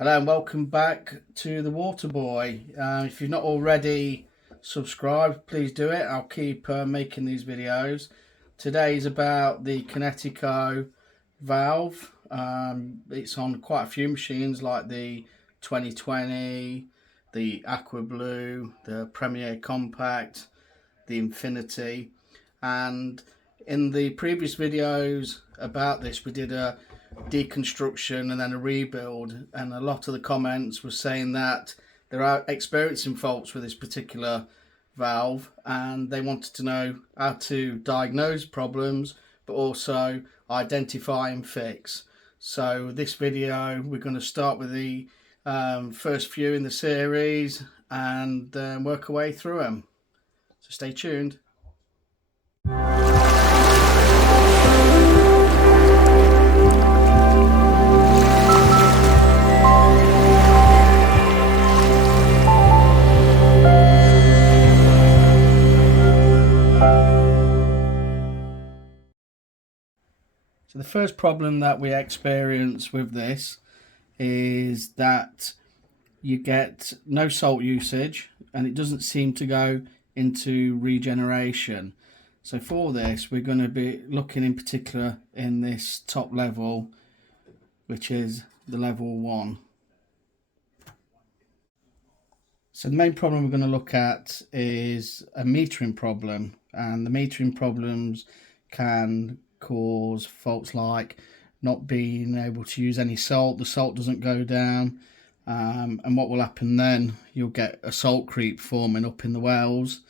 Hello and welcome back to the Water Boy. If you've not already subscribed, please do it. I'll keep making these videos. Today is about the Kinetico valve. It's on quite a few machines like the 2020, the AquaBlu, the Premier Compact, the Infinity, and in the previous videos about this we did a deconstruction and then a rebuild, and a lot of the comments were saying that they're experiencing faults with this particular valve and they wanted to know how to diagnose problems but also identify and fix. So this video we're going to start with the first few in the series and work our way through them, so stay tuned. So the first problem that we experience with this is that you get no salt usage and it doesn't seem to go into regeneration. So for this we're going to be looking in particular in this top level, which is the level 1. So the main problem we're going to look at is a metering problem, and the metering problems can cause faults like not being able to use any salt. The salt doesn't go down, and what will happen then, you'll get a salt creep forming up in the wells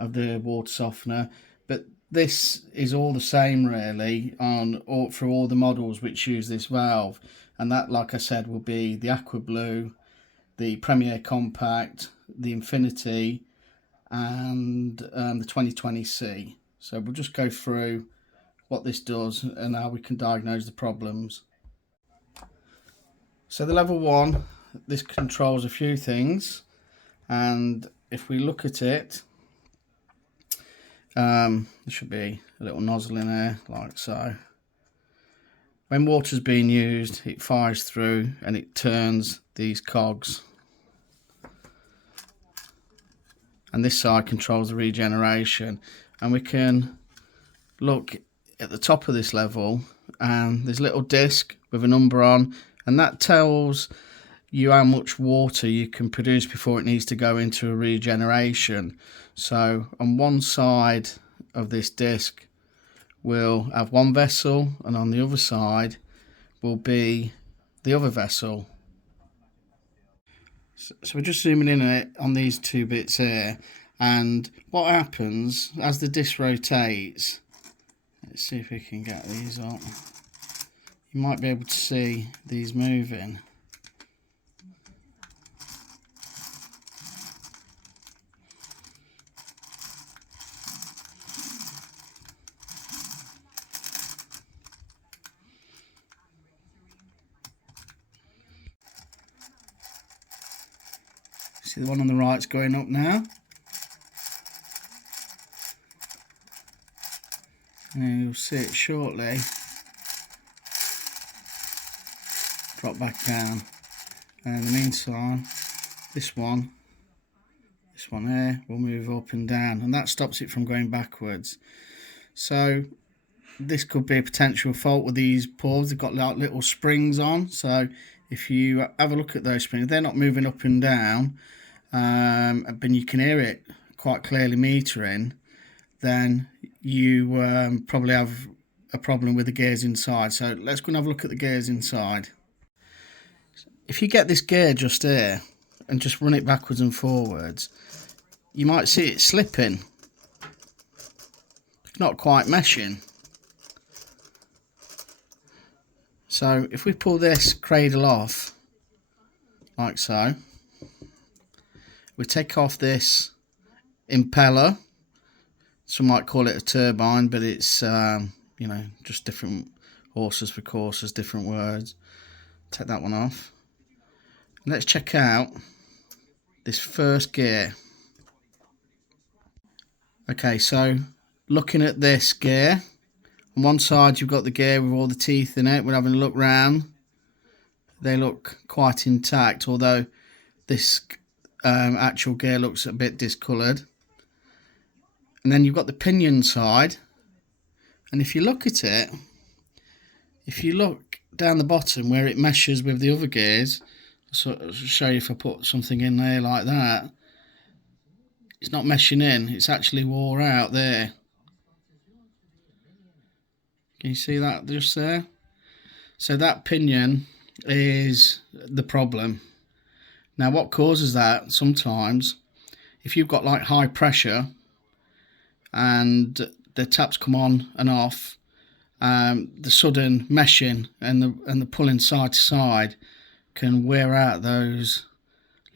of the water softener. But this is all the same really for all the models which use this valve, and that, like I said, will be the AquaBlu, the Premier Compact, the Infinity, and the 2020C. So we'll just go through what this does and how we can diagnose the problems. So the level 1, this controls a few things, and if we look at it, there should be a little nozzle in there like so. When water's being used, it fires through and it turns these cogs, and this side controls the regeneration. And we can look at the top of this level and there's a little disc with a number on, and that tells you how much water you can produce before it needs to go into a regeneration. So on one side of this disc we'll have one vessel, and on the other side will be the other vessel. So we're just zooming in on these two bits here, and what happens as the disc rotates, let's see if we can get these up, you might be able to see these moving. See the one on the right's going up now. And you'll see it shortly drop back down. And in the meantime, this one here will move up and down, and that stops it from going backwards. So this could be a potential fault with these pulls. They've got like little springs on, so if you have a look at those springs, they're not moving up and down, but you can hear it quite clearly metering, then you probably have a problem with the gears inside. So let's go and have a look at the gears inside. If you get this gear just here and just run it backwards and forwards, you might see it slipping. It's not quite meshing. So if we pull this cradle off like so, we take off this impeller. Some might call it a turbine, but it's you know, just different horses for courses, different words. Take that one off. And let's check out this first gear. Okay, so looking at this gear, on one side you've got the gear with all the teeth in it. We're having a look round, they look quite intact, although this actual gear looks a bit discoloured. And then you've got the pinion side, and if you look at it, if you look down the bottom where it meshes with the other gears, I'll show you if I put something in there like that, it's not meshing in, it's actually wore out there. Can you see that just there? So that pinion is the problem. Now what causes that sometimes, if you've got like high pressure and the taps come on and off, the sudden meshing and the pulling side to side can wear out those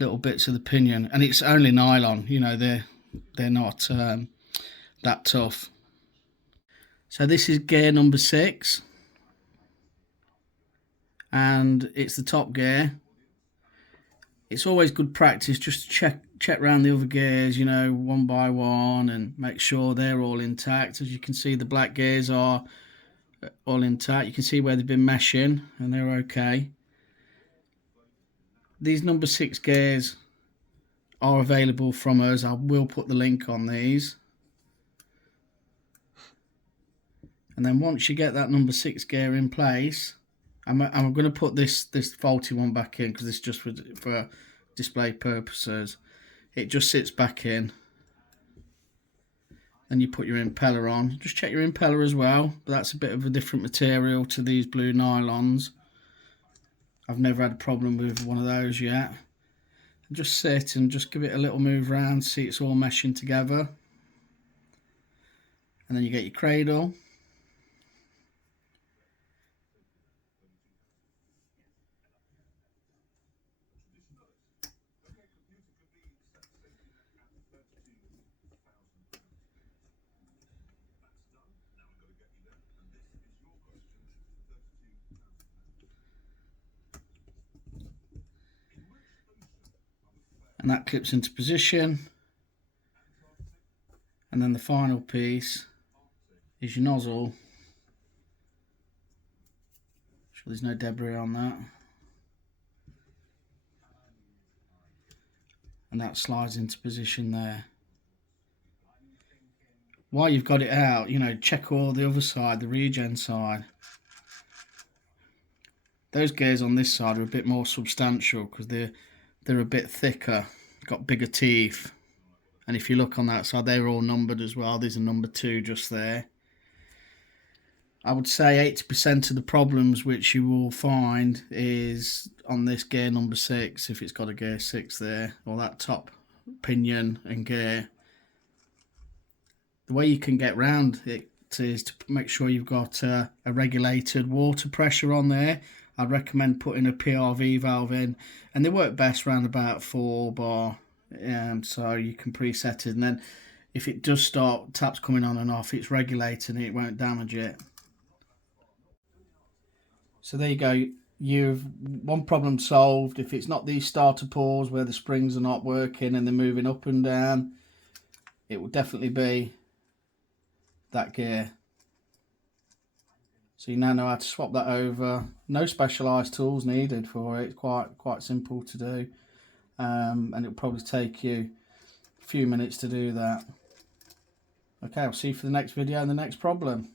little bits of the pinion. And it's only nylon, you know, they're not that tough. So this is gear number 6, and it's the top gear. It's always good practice just to check around the other gears, you know, one by one, and make sure they're all intact. As you can see, the black gears are all intact. You can see where they've been meshing and they're okay. These number 6 gears are available from us. I will put the link on these. And then once you get that number 6 gear in place, I'm going to put this faulty one back in because it's just for display purposes. It just sits back in. Then you put your impeller on. Just check your impeller as well, but that's a bit of a different material to these blue nylons. I've never had a problem with one of those yet. Just sit and just give it a little move around, see it's all meshing together. And then you get your cradle. And that clips into position. And then the final piece is your nozzle. Sure there's no debris on that. And that slides into position there. While you've got it out, you know, check all the other side, the regen side. Those gears on this side are a bit more substantial because they're a bit thicker, got bigger teeth. And if you look on that side, they're all numbered as well. There's a number 2 just there. I would say 80% of the problems which you will find is on this gear number 6, if it's got a gear 6 there, or that top pinion and gear. The way you can get round it is to make sure you've got a regulated water pressure on there. I'd recommend putting a PRV valve in, and they work best around about 4 bar, so you can preset it, and then if it does start taps coming on and off, it's regulated and it won't damage it. So there you go, you've one problem solved. If it's not these starter pulls where the springs are not working and they're moving up and down, it will definitely be that gear. So you now know how to swap that over. No specialised tools needed for it. It's quite simple to do, and it'll probably take you a few minutes to do that. Okay, I'll see you for the next video and the next problem.